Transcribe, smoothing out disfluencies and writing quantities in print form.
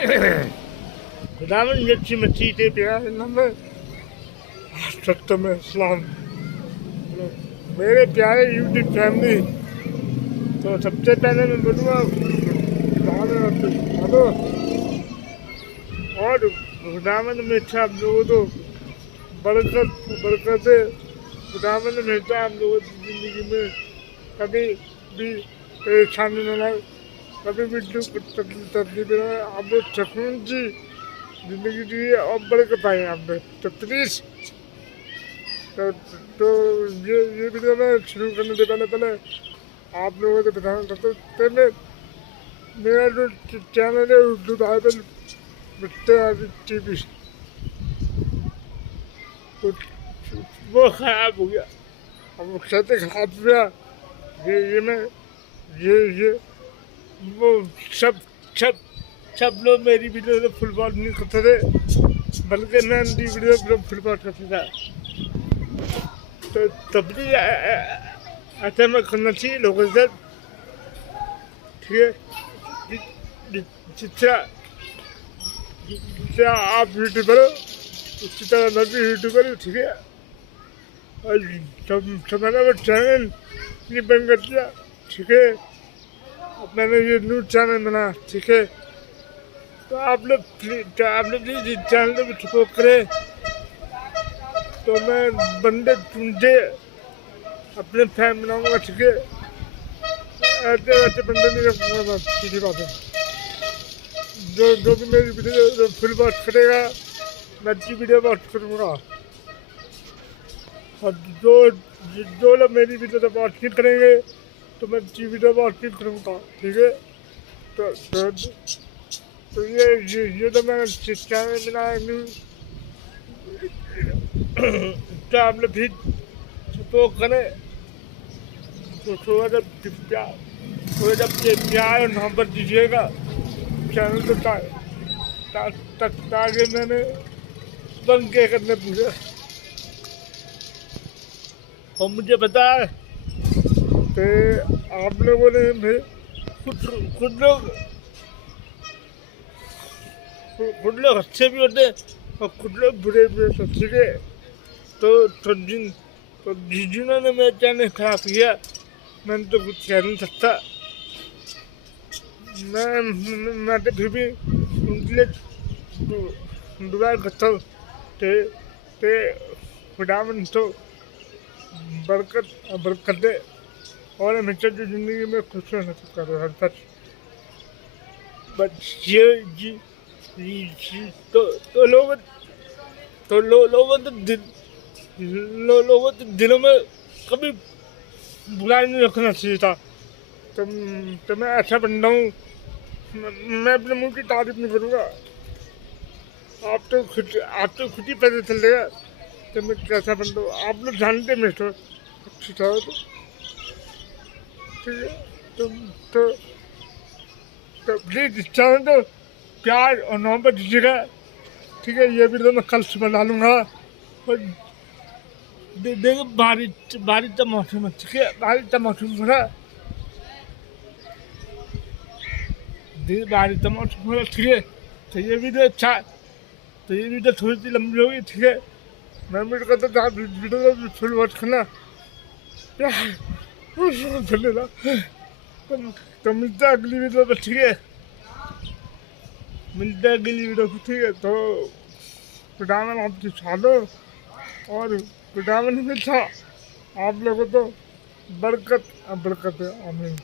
खुदावन यच्छी मच्छी ते प्यार नंबर सत्तर में इस्लाम। मेरे प्यारे यूट्यूब फैमिली, तो सबसे पहले मैं बोलूँगा हेलो, और खुदावन में अच्छा आप लोगों को बरकत बरकत खुदावन में अच्छा आप लोगों की ज़िंदगी में कभी भी परेशानी न आए, कभी भी दुख तकलीफ न आए, आप लोग सुकून की ज़िंदगी जी और बरकत आए आप में। तो प्लीज़ तो ये वीडियो में शुरू करने से पहले आप लोगों को बताना चाहता हूँ, मेरा जो चैनल है Urdu Bible mister Aditya TV, तो वो ख़राब हो गया। अब वो कहते ख़राब हो गया, ये वो सब सब सब लोग मेरी वीडियो को फुल वॉच नहीं करते थे, बल्कि मैं उनकी वीडियो को फुल वॉच करता था। तो तब भी ऐसा मैं करना चाहिए लोगों से, ठीक है? जिससे आप यूट्यूबर हो उसी तरह मैं भी यूट्यूबर हूँ, ठीक है? और तो मैंने वो चैनल नहीं बंद कर दिया, ठीक है? अब मैंने ये न्यूज़ चैनल बना, ठीक है? तो आप लोग प्लीज इस चैनल को सपोर्ट करें, तो मैं बंदे ढूंढे अपने फैन बनाऊँगा, ठीक है? ऐसे वैसे बंदे नहीं रखूँगा मैं, सीधी बात है। जो भी मेरी वीडियो फुल वॉच करेगा मैं अच्छी वीडियो वॉच करूँगा, और जो लोग मेरी वीडियो को वॉच नहीं करेंगे तो मैं अच्छी वीडियो वॉच नहीं करूँगा, ठीक है? तो ये तो मैं चैनल बनाया नहीं, तो आप लोग भी सपोर्ट करें, तो थोड़ा जब प्यार और मोहब्बत दीजिएगा चैनल को, ताकि मैंने बंद के करने पूछे। और मुझे पता है कि आप लोगों ने भी खुद लोग अच्छे भी होते और खुद लोग बुरे भी होते, ठीक है? तो जिन्होंने मेरा चैनल खराब किया मैंने तो कुछ कह नहीं सकता, मैं तो फिर भी उनके लिए दुआ करता हूँ कि खुदावन तो बरकत दे और हमेशा जो ज़िंदगी में खुश रहना करो हर तक। बस तो लोगों तो दिलों में कभी बुराई नहीं रखना चाहिए था। तो मैं ऐसा बंदा हूँ, मैं अपने मुंह की तारीफ नहीं करूँगा, आप तो खुद ही पता चल जाएगा कि मैं कैसा बंदा हूँ। आप लोग जानते मैं तो अच्छी तरह, तो ठीक है? तो प्लीज इस चैनल को प्यार और मोहब्बत दीजिएगा, ठीक है? ये वीडियो मैं कल सुबह डालूँगा। और देखो बारिश का मौसम है, ठीक है? बारिश का मौसम हो रहा है, बारिश का मौसम हो रहा है, ठीक है? तो ये वीडियो अच्छा, तो ये वीडियो थोड़ी सी लंबी होगी, ठीक है? मैं उम्मीद करता हूँ आप वीडियो को फुल वॉच करना, धन्यवाद। तो मिलता है अगली वीडियो पर, ठीक है? मिलता है अगली वीडियो पर, ठीक है? तो खुदावन आपकी सालो और खुदावन में था आप लोगों को बरकत है, आमीन।